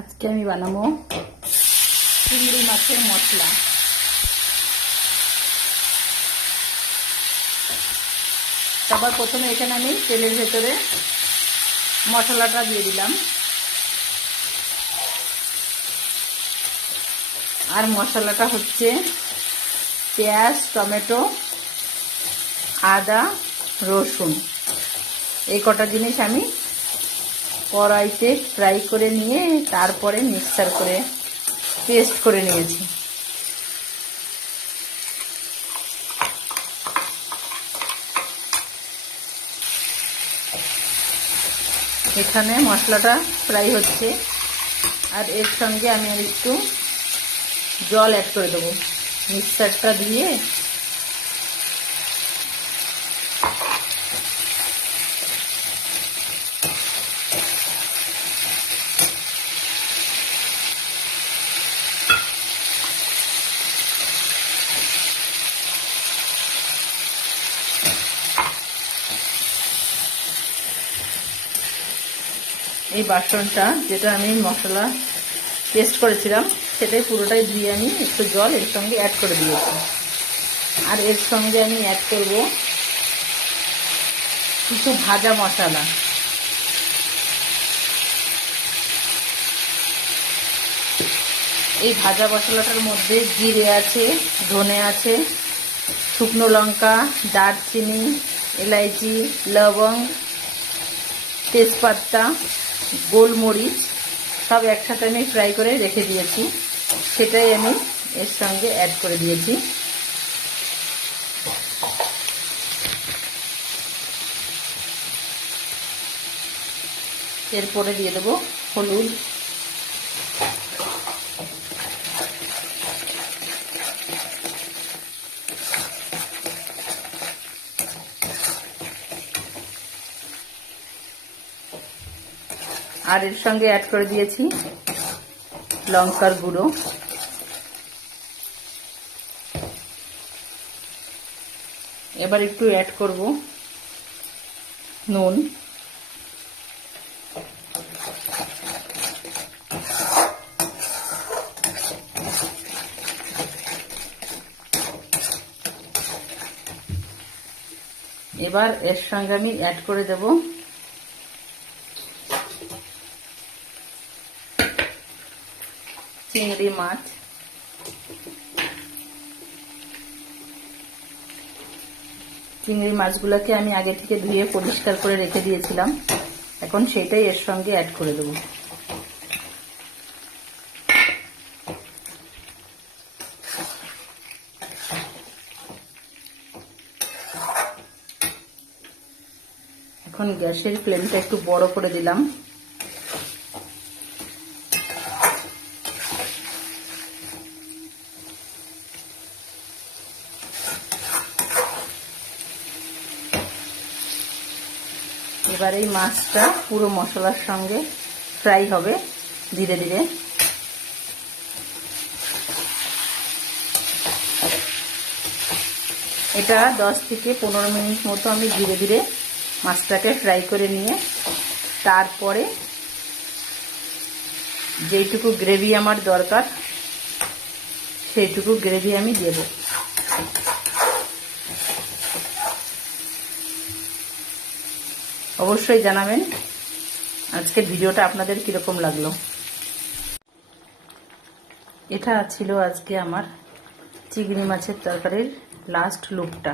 আজকে আমি বানাবো চিংড়ি মাছের মশলা। সবার প্রথমে এখানে আমি তেলের ভেতরে মশলাটা দিয়ে দিলাম। আর মশলাটা হচ্ছে পেঁয়াজ, টমেটো, আদা, রসুন, এই কটা জিনিস আমি কড়াইতে ফ্রাই করে নিয়ে তারপরে মিক্সার করে পেস্ট করে নিয়েছি। এখানে মশলাটা ফ্রাই হচ্ছে আর এর সঙ্গে আমি আর একটু জল অ্যাড করে দেবো মিক্সারটা দিয়ে। এই বাসনটা যেটা আমি মশলা পেস্ট করেছিলাম সেটাই পুরোটাই ধুয়ে আমি একটু জল এর সঙ্গে অ্যাড করে দিয়েছি। আর এর সঙ্গে আমি অ্যাড করব কিছু ভাজা মশলা। এই ভাজা মশলাটার মধ্যে জিরে আছে, ধনে আছে, শুকনো লঙ্কা, দারচিনি, এলাইচি, লবঙ্গ, তেজপাতা, গোলমরিচ সব একসাথে আমি ফ্রাই করে রেখে দিয়েছি, সেটাই আমি এর সঙ্গে অ্যাড করে দিয়েছি। এরপরে দিয়ে দেবো হলুদ, আর এর সঙ্গে অ্যাড করে দিয়েছি লঙ্কার গুঁড়ো। এবার একটু অ্যাড করব নুন। এবার এর সঙ্গে আমি অ্যাড করে দেব চিংড়ি মাছ। চিংড়ি মাছগুলোকে আমি আগে থেকে ধুয়ে পরিষ্কার করে রেখে দিয়েছিলাম, এখন সেটাই এর সঙ্গে অ্যাড করে দেব। এখন গ্যাসের ফ্লেমটা একটু বড় করে দিলাম। এবার এই মাছটা পুরো মশলার সঙ্গে ফ্রাই হবে ধীরে ধীরে। এটা 10 থেকে 15 মিনিট মতো আমি ধীরে ধীরে মাছটাকে ফ্রাই করে নিয়ে তারপরে যেইটুকু গ্রেভি আমার দরকার সেইটুকু গ্রেভি আমি দেব। অবশ্যই জানাবেন আজকের ভিডিওটা আপনাদের কিরকম লাগলো। এটা ছিল আজকে আমার চিংড়ি মাছের তরকারির লাস্ট লুকটা।